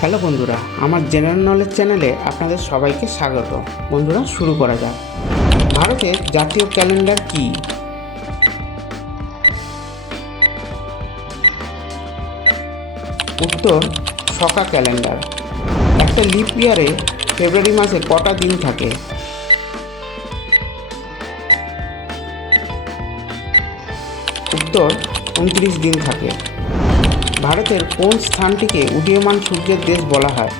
Hello বন্ধুরা, আমার general knowledge চ্যানেলে আপনাদের সবাইকে স্বাগত। বন্ধুরা, শুরু করা যাক। ভারতের জাতীয় ক্যালেন্ডার কি? উত্তর, সকা ক্যালেন্ডার একটা লিপ ইয়ারে ফেব্রুয়ারি মাসে কটা দিন থাকে? উত্তর, উনত্রিশ দিন থাকে। ভারতের কোন স্থানটিকে উদীয়মান সূর্যের দেশ বলা হয়?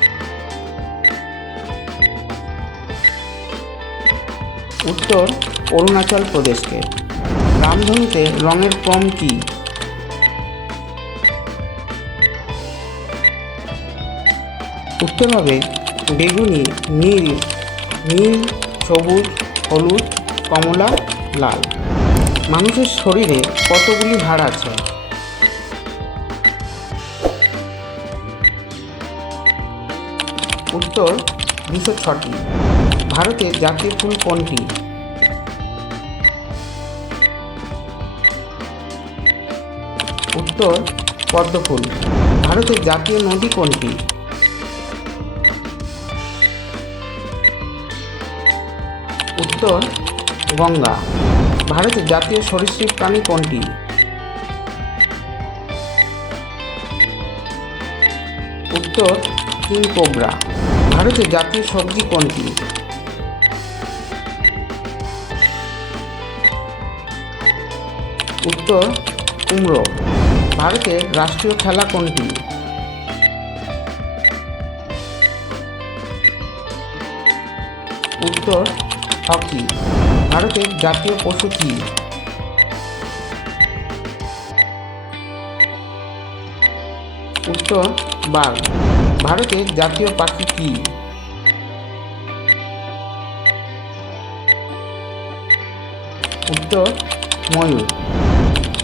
উত্তর অরুণাচল প্রদেশকে। রামধনুতে রঙের ক্রম কি? উত্তর হবে বেগুনি, নীল নীল, সবুজ, হলুদ, কমলা, লাল। মানুষের শরীরে কতগুলি হাড় আছে? উত্তর দুশো ছটি। ভারতের জাতীয় ফুল কোনটি? উত্তর, পদ্মফুল। ভারতের জাতীয় নদী কোনটি? উত্তর, গঙ্গা। ভারতের জাতীয় সরীসৃপ প্রাণী কোনটি? উত্তর কিং কোবরা ভারতের জাতীয় সবজি কোনটি? উত্তর, কুমড়ো। ভারতের রাষ্ট্রীয় খেলা কোনটি? উত্তর, হকি। ভারতের জাতীয় পশু কী? উত্তর, বাঘ। ভারতের জাতীয় পাখি কী? উত্তর, ময়ূর।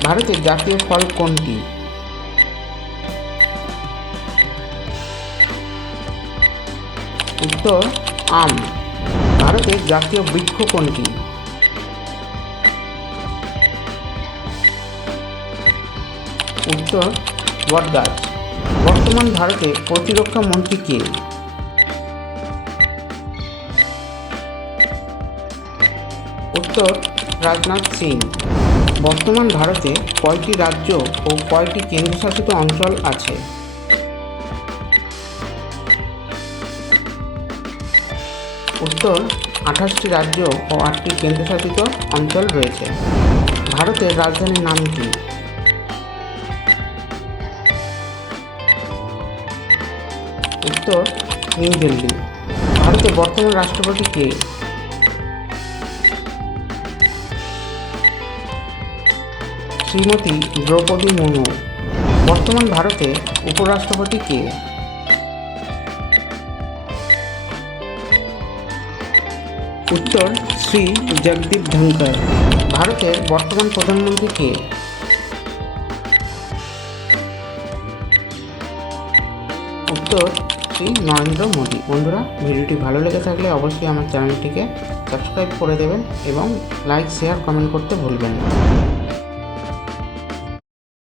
ভারতের জাতীয় ফল কোনটি? উত্তর, আম। ভারতের জাতীয় বৃক্ষ কোনটি? উত্তর, বটগাছ। বর্তমান ভারতে প্রতিরক্ষা মন্ত্রী কে? উত্তর, রাজনাথ সিং। বর্তমান ভারতে কয়টি রাজ্য ও কয়টি কেন্দ্রশাসিত অঞ্চল আছে? উত্তর, আঠাশটি রাজ্য ও আটটি কেন্দ্রশাসিত অঞ্চল রয়েছে। ভারতের রাজধানীর নাম কি? উত্তর নিউ দিল্লি। ভারতের বর্তমান রাষ্ট্রপতি কে? শ্রীমতী দ্রৌপদী মুর্মু। বর্তমান ভারতে উপরাষ্ট্রপতি কে? উত্তর শ্রী জগদীপ ধনকর ভারতের বর্তমান প্রধানমন্ত্রী কে? উত্তর শ্রী নরেন্দ্র মোদী। বন্ধুরা, ভিডিওটি ভালো লেগে থাকলে অবশ্যই আমার চ্যানেলটিকে সাবস্ক্রাইব করে দেবেন এবং লাইক, শেয়ার, কমেন্ট করতে ভুলবেন না।